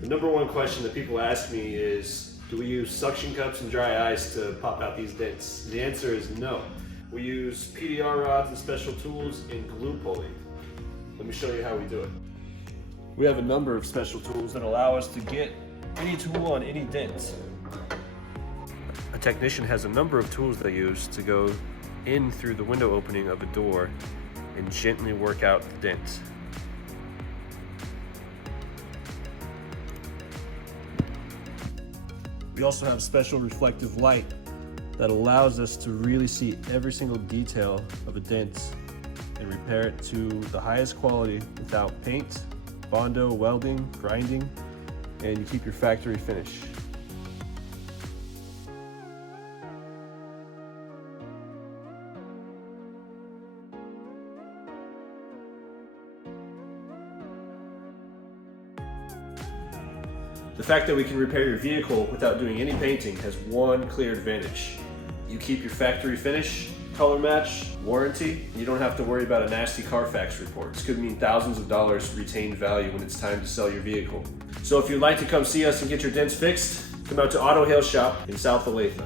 The number one question that people ask me is, do we use suction cups and dry ice to pop out these dents? The answer is no. We use PDR rods and special tools and glue pulling. Let me show you how we do it. We have a number of special tools that allow us to get any tool on any dent. A technician has a number of tools they use to go in through the window opening of a door and gently work out the dent. We also have special reflective light that allows us to really see every single detail of a dent and repair it to the highest quality without paint, Bondo, welding, grinding, and you keep your factory finish. The fact that we can repair your vehicle without doing any painting has one clear advantage. You keep your factory finish, color match, warranty, and you don't have to worry about a nasty Carfax report. This could mean thousands of dollars retained value when it's time to sell your vehicle. So if you'd like to come see us and get your dents fixed, come out to Auto Hail Shop in South Olathe.